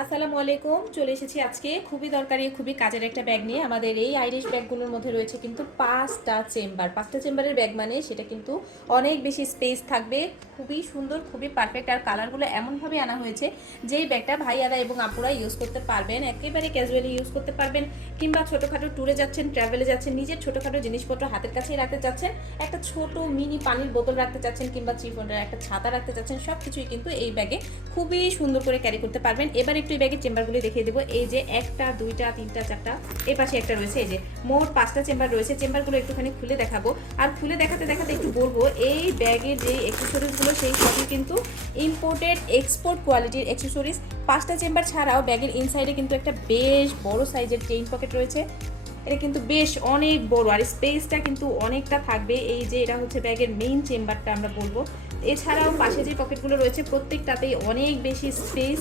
আসসালামু আলাইকুম। চলে এসেছি আজকে খুবই দরকারি, খুবই কাজের একটা ব্যাগ নিয়ে। আমাদের এই আইরিশ ব্যাগগুলোর মধ্যে রয়েছে কিন্তু 5টা চেম্বার। 5টা চেম্বারের ব্যাগ মানে সেটা কিন্তু অনেক বেশি স্পেস থাকবে। খুবই সুন্দর, খুবই পারফেক্ট। আর কালারগুলো এমনভাবে আনা হয়েছে যেই ব্যাগটা ভাইয়ারা এবং আপুরা ইউজ করতে পারবেন, একেবারে ক্যাজুয়ালি ইউজ করতে পারবেন। কিংবা ছোটোখাটো ট্যুরে যাচ্ছেন, ট্রাভেলে যাচ্ছেন, নিজের ছোটোখাটো জিনিসপত্র হাতের কাছেই রাখতে চাচ্ছেন, একটা ছোট মিনি পানির বোতল রাখতে চাচ্ছেন, কিংবা চিফনের একটা ছাতা রাখতে চাচ্ছেন, সব কিছুই কিন্তু এই ব্যাগে খুবই সুন্দর করে ক্যারি করতে পারবেন। এবার একটু এই ব্যাগের চেম্বারগুলি দেখিয়ে দেবো। এই যে একটা, দুইটা, তিনটা, চারটা, এই পাশে একটা রয়েছে। এই যে মোট 5টা চেম্বার রয়েছে। চেম্বারগুলো একটুখানি খুলে দেখাবো। আর খুলে দেখাতে দেখাতে একটু বলবো, এই ব্যাগের যে অ্যাক্সেসরিজগুলো সেই সবই কিন্তু ইম্পোর্টেড এক্সপোর্ট কোয়ালিটির অ্যাক্সেসরিজ। 5টা চেম্বার ছাড়াও ব্যাগের ইনসাইডে কিন্তু একটা বেশ বড় সাইজের চেইন পকেট রয়েছে। এটা কিন্তু বেশ অনেক বড়, আর স্পেসটা কিন্তু অনেকটা থাকবে। এই যে এটা হচ্ছে ব্যাগের মেইন চেম্বারটা আমরা বলবো। এছাড়াও পাশে যে পকেটগুলো রয়েছে প্রত্যেকটাতেই অনেক বেশি স্পেস।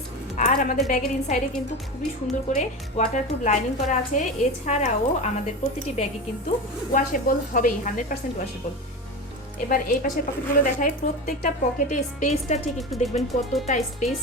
আর আমাদের ব্যাগের ইনসাইডে কিন্তু খুবই সুন্দর করে ওয়াটারপ্রুফ লাইনিং করা আছে। এছাড়াও আমাদের প্রতিটি ব্যাগে কিন্তু ওয়াশেবল হবেই, 100% ওয়াশেবল। এবার এই পাশের পকেটগুলো দেখাই। প্রত্যেকটা পকেটে স্পেসটা ঠিক একটু দেখবেন কতটা স্পেস,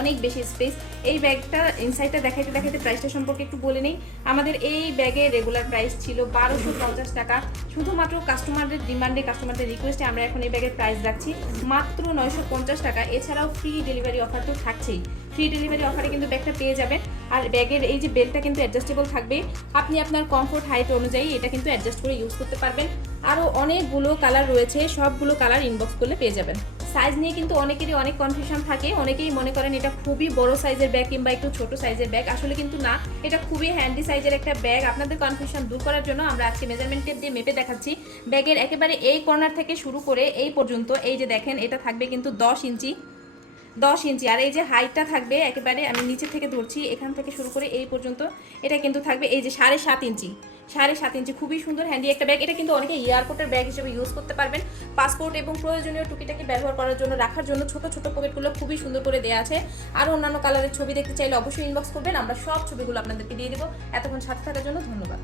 অনেক বেশি স্পেস। এই ব্যাগটা ইনসাইডটা দেখাইতে দেখাইতে প্রাইসটা সম্পর্কে একটু বলে নেই। আমাদের এই ব্যাগের রেগুলার প্রাইস ছিল 1250 টাকা। শুধুমাত্র কাস্টমারদের ডিমান্ডে, কাস্টমারদের রিকোয়েস্টে আমরা এখন এই ব্যাগের প্রাইস রাখছি মাত্র 950 টাকা। এছাড়াও ফ্রি ডেলিভারি অফার তো থাকছেই। ফ্রি ডেলিভারি অফারে কিন্তু ব্যাগটা পেয়ে যাবেন। আর ব্যাগের এই যে বেল্টটা কিন্তু অ্যাডজাস্টেবল থাকবে। আপনি আপনার কমফোর্ট হাইট অনুযায়ী এটা কিন্তু অ্যাডজাস্ট করে ইউজ করতে পারবেন। আরও অনেকগুলো কালার রয়েছে, সবগুলো কালার ইনবক্স করলে পেয়ে যাবেন। সাইজ নিয়ে কিন্তু অনেকেরই অনেক কনফিউশন থাকে। অনেকেই মনে করেন এটা খুবই বড় সাইজের ব্যাগ কিংবা একটু ছোট সাইজের ব্যাগ। আসলে কিন্তু না, এটা খুবই হ্যান্ডি সাইজের একটা ব্যাগ। আপনাদের কনফিউশন দূর করার জন্য আমরা আজকে মেজারমেন্ট টেপ দিয়ে মেপে দেখাচ্ছি। ব্যাগের একেবারে এই কর্নার থেকে শুরু করে এই পর্যন্ত, এই যে দেখেন, এটা থাকবে কিন্তু 10 ইঞ্চি। 10 ইঞ্চি। আর এই যে হাইটটা থাকবে একেবারে, আমি নিচে থেকে ধরছি, এখান থেকে শুরু করে এই পর্যন্ত, এটা কিন্তু থাকবে এই যে 7.5 ইঞ্চি। 7.5 ইঞ্চি। খুবই সুন্দর হ্যান্ডি একটা ব্যাগ। এটা কিন্তু অনেকে এয়ারপোর্টের ব্যাগ হিসেবে ইউজ করতে পারবেন। পাসপোর্ট এবং প্রয়োজনীয় টুকিটাকি ব্যবহার করার জন্য, রাখার জন্য ছোট ছোট পকেটগুলো খুবই সুন্দর করে দেওয়া আছে। আর অন্যান্য কালারের ছবি দেখতে চাইলে অবশ্যই ইনবক্স করবেন, আমরা সব ছবিগুলো আপনাদেরকে দিয়ে দেবো। এতক্ষণ সাথে থাকার জন্য ধন্যবাদ।